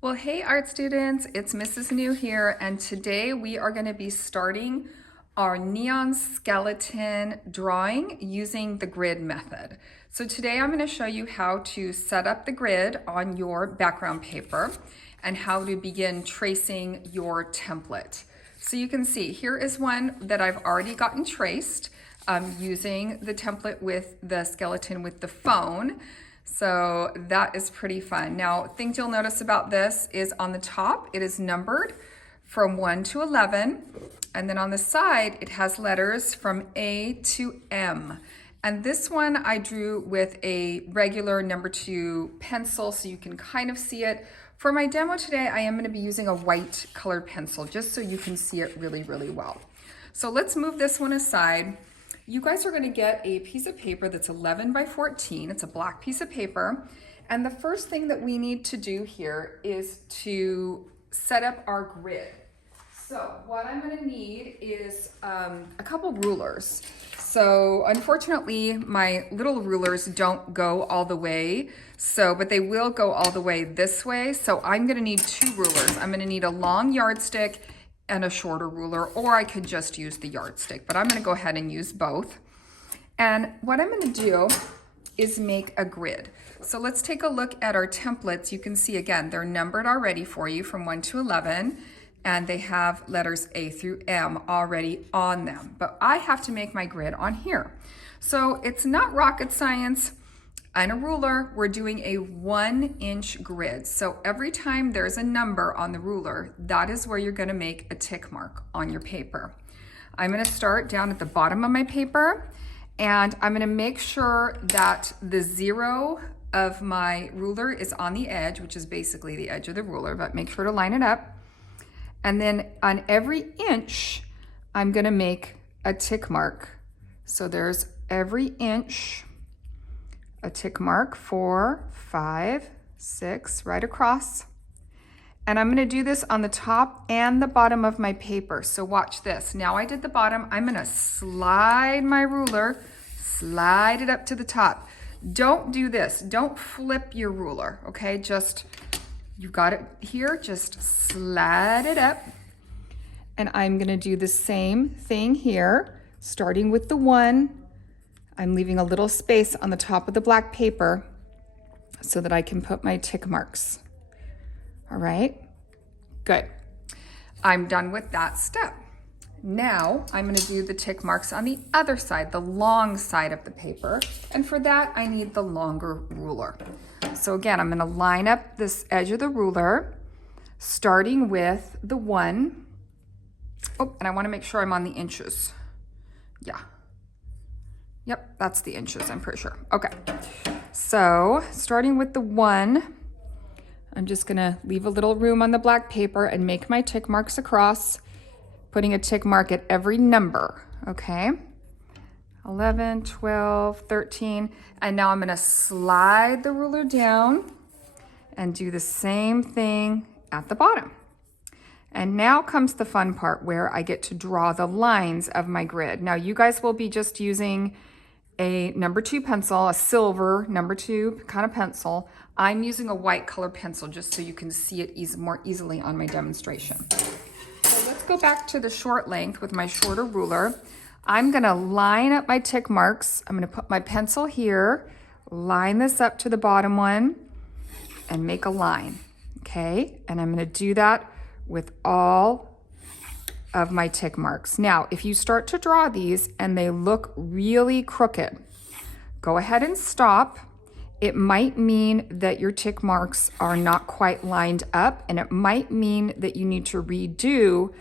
Well, hey art students, it's Mrs. New here, and today we are going to be starting our neon skeleton drawing using the grid method. So today I'm going to show you how to set up the grid on your background paper and how to begin tracing your template. So you can see here is one that I've already gotten traced using the template with the skeleton with the phone. So that is pretty fun. Now, things you'll notice about this is on the top, it is numbered from 1 to 11. And then on the side, it has letters from A to M. And this one I drew with a regular number 2 pencil so you can kind of see it. For my demo today, I am going to be using a white colored pencil just so you can see it really, really well. So let's move this one aside. You guys are going to get a piece of paper that's 11 by 14. It's a black piece of paper. And the first thing that we need to do here is to set up our grid. So what I'm going to need is a couple rulers. So unfortunately, my little rulers don't go all the way, but they will go all the way this way. So I'm going to need 2 rulers. I'm going to need a long yardstick and a shorter ruler, or I could just use the yardstick, but I'm going to go ahead and use both. And what I'm going to do is make a grid. So let's take a look at our templates. You can see again, they're numbered already for you from 1 to 11, and they have letters A through M already on them. But I have to make my grid on here. So it's not rocket science. On a ruler, we're doing a 1-inch grid. So every time there's a number on the ruler, that is where you're going to make a tick mark on your paper. I'm going to start down at the bottom of my paper, and I'm going to make sure that the 0 of my ruler is on the edge, which is basically the edge of the ruler, but make sure to line it up. And then on every inch, I'm going to make a tick mark. So there's every inch, a tick mark, 4, 5, 6, right across. And I'm going to do this on the top and the bottom of my paper. So watch this. Now I did the bottom. I'm going to slide my ruler, slide it up to the top. Don't do this. Don't flip your ruler, okay? Just, you got it here. Just slide it up. And I'm going to do the same thing here, starting with the 1. I'm leaving a little space on the top of the black paper so that I can put my tick marks. All right, good. I'm done with that step. Now I'm going to do the tick marks on the other side, the long side of the paper. And for that, I need the longer ruler. So again, I'm going to line up this edge of the ruler, starting with the 1. Oh, and I want to make sure I'm on the inches. Yeah. Yep, that's the inches, I'm pretty sure. Okay, so starting with the 1, I'm just gonna leave a little room on the black paper and make my tick marks across, putting a tick mark at every number, okay? 11, 12, 13, and now I'm gonna slide the ruler down and do the same thing at the bottom. And now comes the fun part where I get to draw the lines of my grid. Now you guys will be just using a number 2 pencil, a silver number 2 kind of pencil. I'm using a white color pencil just so you can see it more easily on my demonstration. So let's go back to the short length with my shorter ruler. I'm gonna line up my tick marks. I'm gonna put my pencil here, line this up to the bottom one, and make a line, okay? And I'm gonna do that with all of my tick marks. Now, if you start to draw these and they look really crooked, go ahead and stop. It might mean that your tick marks are not quite lined up, and it might mean that you need to redo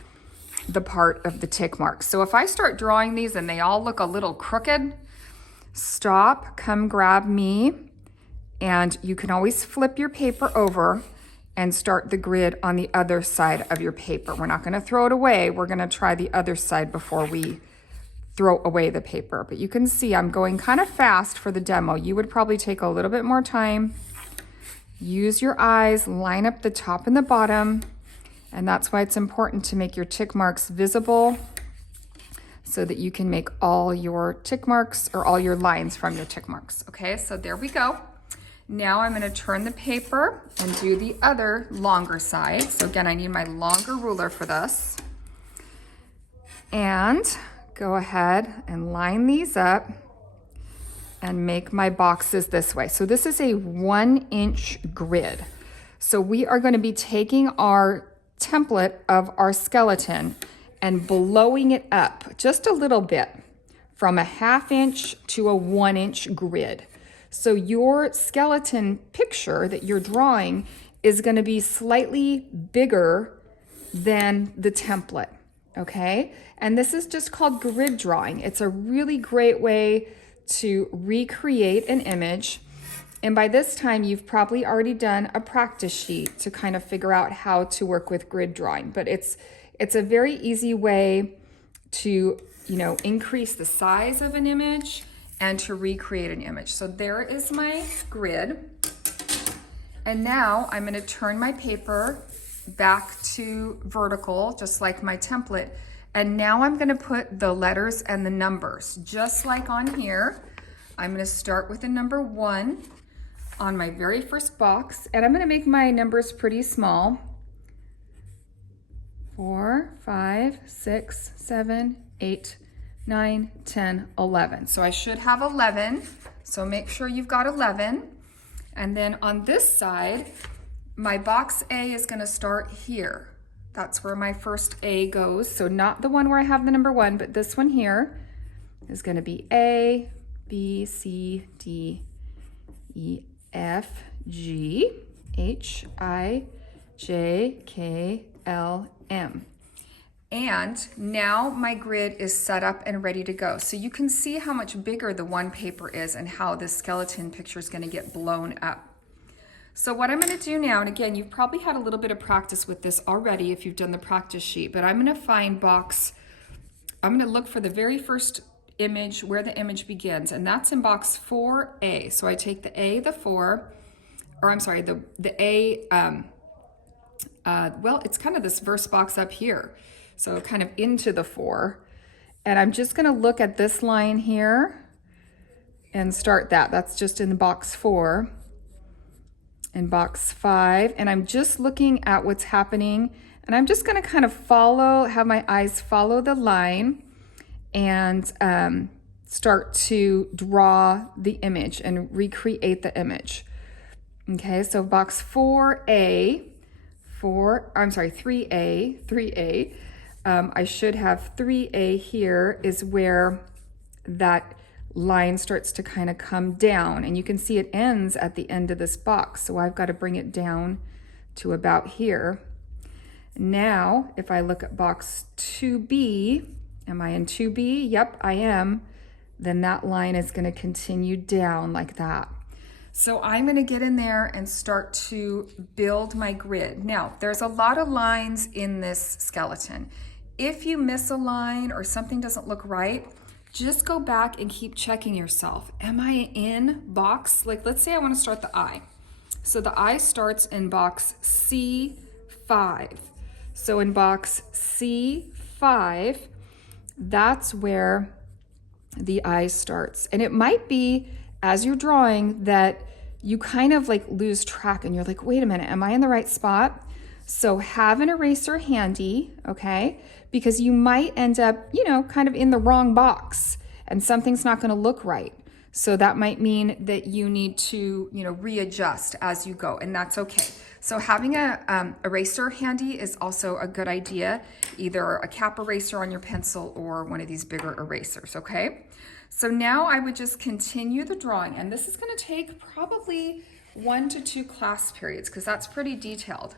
the part of the tick marks. So if I start drawing these and they all look a little crooked, stop, come grab me, and you can always flip your paper over and start the grid on the other side of your paper. We're not gonna throw it away. We're gonna try the other side before we throw away the paper. But you can see I'm going kind of fast for the demo. You would probably take a little bit more time. Use your eyes, line up the top and the bottom. And that's why it's important to make your tick marks visible so that you can make all your tick marks or all your lines from your tick marks. Okay, so there we go. Now I'm gonna turn the paper and do the other longer side. So again, I need my longer ruler for this. And go ahead and line these up and make my boxes this way. So this is a 1-inch grid. So we are going to be taking our template of our skeleton and blowing it up just a little bit from a 1/2 inch to a 1-inch grid. So your skeleton picture that you're drawing is going to be slightly bigger than the template, okay? And this is just called grid drawing. It's a really great way to recreate an image. And by this time, you've probably already done a practice sheet to kind of figure out how to work with grid drawing. But it's a very easy way to, increase the size of an image and to recreate an image. So there is my grid. And now I'm gonna turn my paper back to vertical, just like my template. And now I'm gonna put the letters and the numbers, just like on here. I'm gonna start with the number 1 on my very first box, and I'm gonna make my numbers pretty small. 4, 5, 6, 7, 8, 9, 10, 11. So I should have 11. So make sure you've got 11. And then on this side, my box A is gonna start here. That's where my first A goes. So not the one where I have the number 1, but this one here is gonna be A, B, C, D, E, F, G, H, I, J, K, L, M. And now my grid is set up and ready to go. So you can see how much bigger the one paper is and how this skeleton picture is gonna get blown up. So what I'm gonna do now, and again, you've probably had a little bit of practice with this already if you've done the practice sheet, but I'm gonna look for the very first image where the image begins, and that's in box 4A. So I take the A, the 4, or I'm sorry, the A, well, it's kind of this first box up here. So kind of into the 4. And I'm just gonna look at this line here and start that. That's just in box 4. In box 5, and I'm just looking at what's happening, and I'm just gonna kind of have my eyes follow the line and start to draw the image and recreate the image. Okay, so box 3A, I should have 3A here is where that line starts to kind of come down, and you can see it ends at the end of this box. So I've got to bring it down to about here. Now, if I look at box 2B, am I in 2B? Yep, I am. Then that line is going to continue down like that. So I'm going to get in there and start to build my grid. Now, there's a lot of lines in this skeleton. If you miss a line or something doesn't look right, just go back and keep checking yourself. Am I in box? Like, let's say I want to start the I. So the I starts in box C5. So in box C5, that's where the I starts. And it might be, as you're drawing, that you kind of like lose track and you're like, wait a minute, am I in the right spot? So have an eraser handy, okay? Because you might end up, kind of in the wrong box and something's not going to look right. So that might mean that you need to, readjust as you go, and that's okay. So having a eraser handy is also a good idea, either a cap eraser on your pencil or one of these bigger erasers, okay? So now I would just continue the drawing, and this is going to take probably 1 to 2 class periods because that's pretty detailed.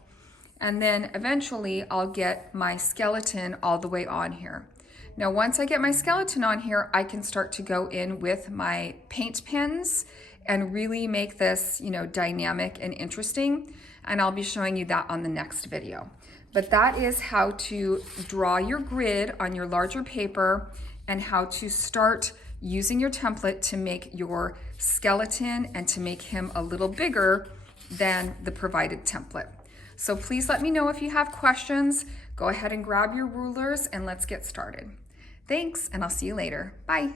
And then eventually I'll get my skeleton all the way on here. Now, once I get my skeleton on here, I can start to go in with my paint pens and really make this, dynamic and interesting. And I'll be showing you that on the next video. But that is how to draw your grid on your larger paper and how to start using your template to make your skeleton and to make him a little bigger than the provided template. So please let me know if you have questions. Go ahead and grab your rulers and let's get started. Thanks, and I'll see you later. Bye.